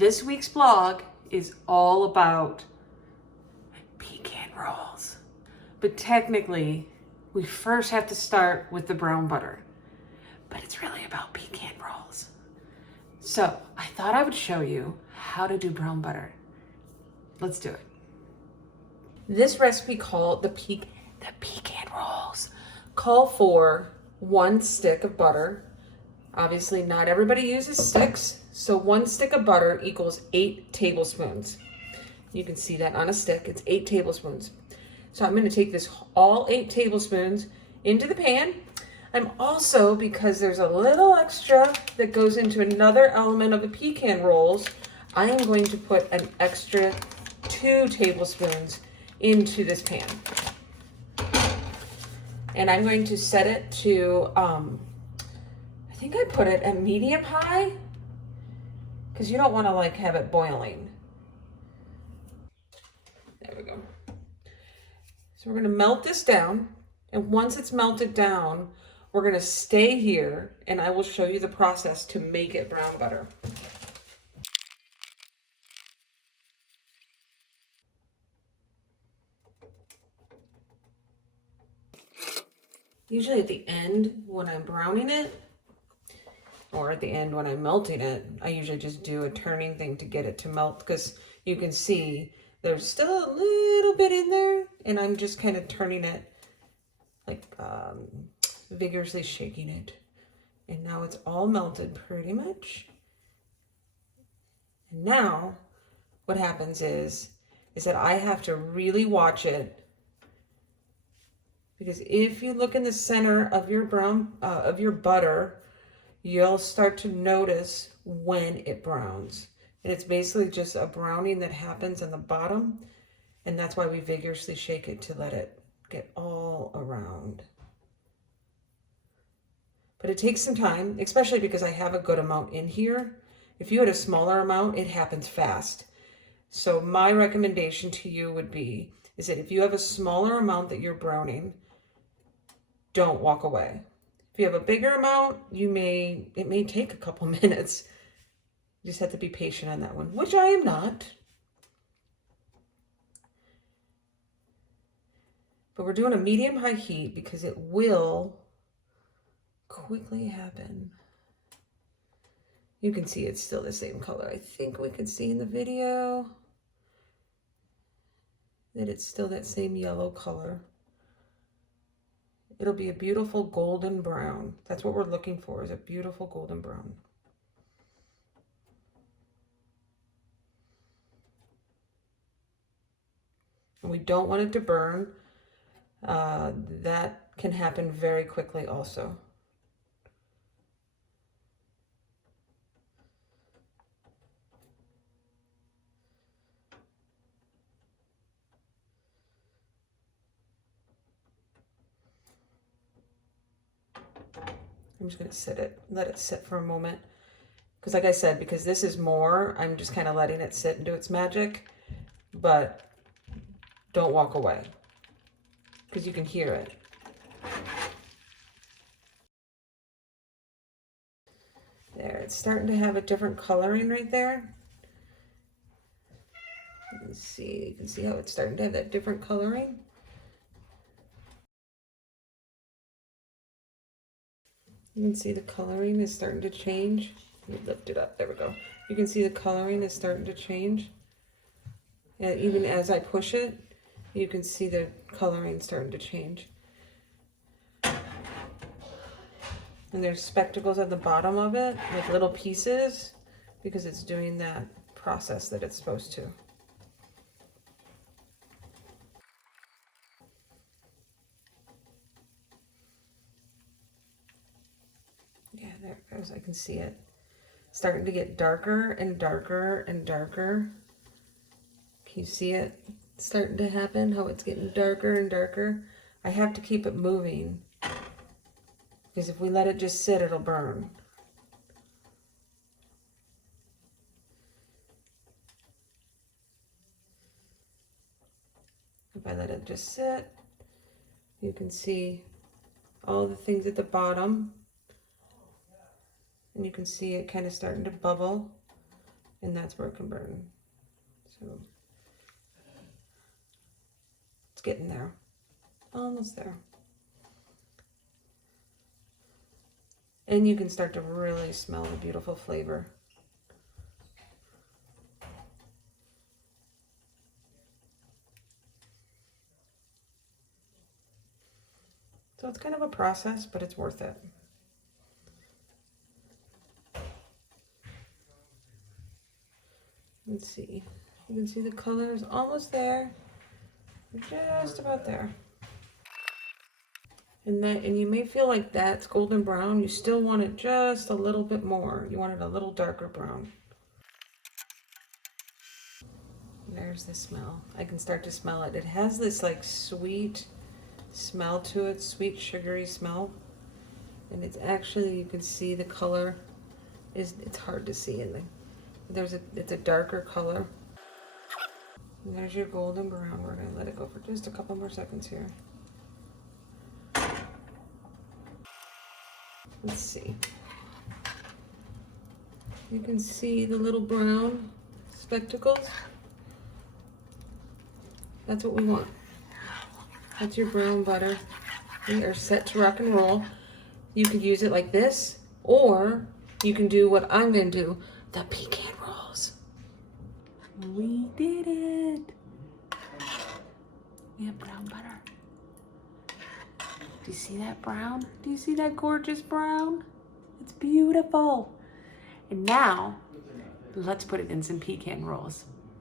This week's blog is all about pecan rolls. But technically, we first have to start with the brown butter. But it's really about pecan rolls. So I thought I would show you how to do brown butter. Let's do it. This recipe called the pecan rolls call for 1 stick of butter. Obviously, not everybody uses sticks, so 1 stick of butter equals 8 tablespoons. You can see that on a stick, it's 8 tablespoons. So I'm going to take this all 8 tablespoons into the pan. I'm also, because there's a little extra that goes into another element of the pecan rolls, I am going to put an extra 2 tablespoons into this pan. And I'm going to set it to, I think I put it at medium high, because you don't want to have it boiling. There we go. So we're going to melt this down, and once it's melted down, we're going to stay here, and I will show you the process to make it brown butter. Usually at the end when I'm browning it, or at the end when I'm melting it, I usually just do a turning thing to get it to melt, because you can see there's still a little bit in there, and I'm just kind of turning it, vigorously shaking it. And now it's all melted pretty much. And now what happens is that I have to really watch it, because if you look in the center of your butter, you'll start to notice when it browns. And it's basically just a browning that happens on the bottom, and that's why we vigorously shake it to let it get all around. But it takes some time, especially because I have a good amount in here. If you had a smaller amount, it happens fast. So my recommendation to you would be, is that if you have a smaller amount that you're browning, don't walk away. If you have a bigger amount, it may take a couple minutes. You just have to be patient on that one, which I am not. But we're doing a medium-high heat because it will quickly happen. You can see it's still the same color. I think we can see in the video that it's still that same yellow color. It'll be a beautiful golden brown. That's what we're looking for, is a beautiful golden brown. And we don't want it to burn. That can happen very quickly also. I'm just going to let it sit for a moment. Because like I said, because this is more, I'm just kind of letting it sit and do its magic. But don't walk away, because you can hear it. There, it's starting to have a different coloring right there. Let's see, you can see how it's starting to have that different coloring. You can see the coloring is starting to change. Let me lift it up, there we go. You can see the coloring is starting to change. And even as I push it, you can see the coloring starting to change. And there's spectacles at the bottom of it, like little pieces, because it's doing that process that it's supposed to. Yeah, there it goes. I can see it starting to get darker and darker and darker. Can you see it starting to happen? How it's getting darker and darker? I have to keep it moving, because if we let it just sit, it'll burn. If I let it just sit, you can see all the things at the bottom, and you can see it kind of starting to bubble. and that's where it can burn. So it's getting there, almost there. And you can start to really smell the beautiful flavor. So it's kind of a process, but it's worth it. Let's see. You can see the color is almost there. Just about there. And you may feel like that's golden brown. You still want it just a little bit more. You want it a little darker brown. There's the smell. I can start to smell it. It has this like sweet smell to it, sweet sugary smell. And it's actually, you can see the color is, it's hard to see in the, it's a darker color. And there's your golden brown. We're gonna let it go for just a couple more seconds here. Let's see. You can see the little brown spectacles. That's what we want. That's your brown butter. We are set to rock and roll. You could use it like this, or you can do what I'm gonna do, the pecan rolls. We did it. We have brown butter. Do you see that brown? Do you see that gorgeous brown? It's beautiful. And now, let's put it in some pecan rolls.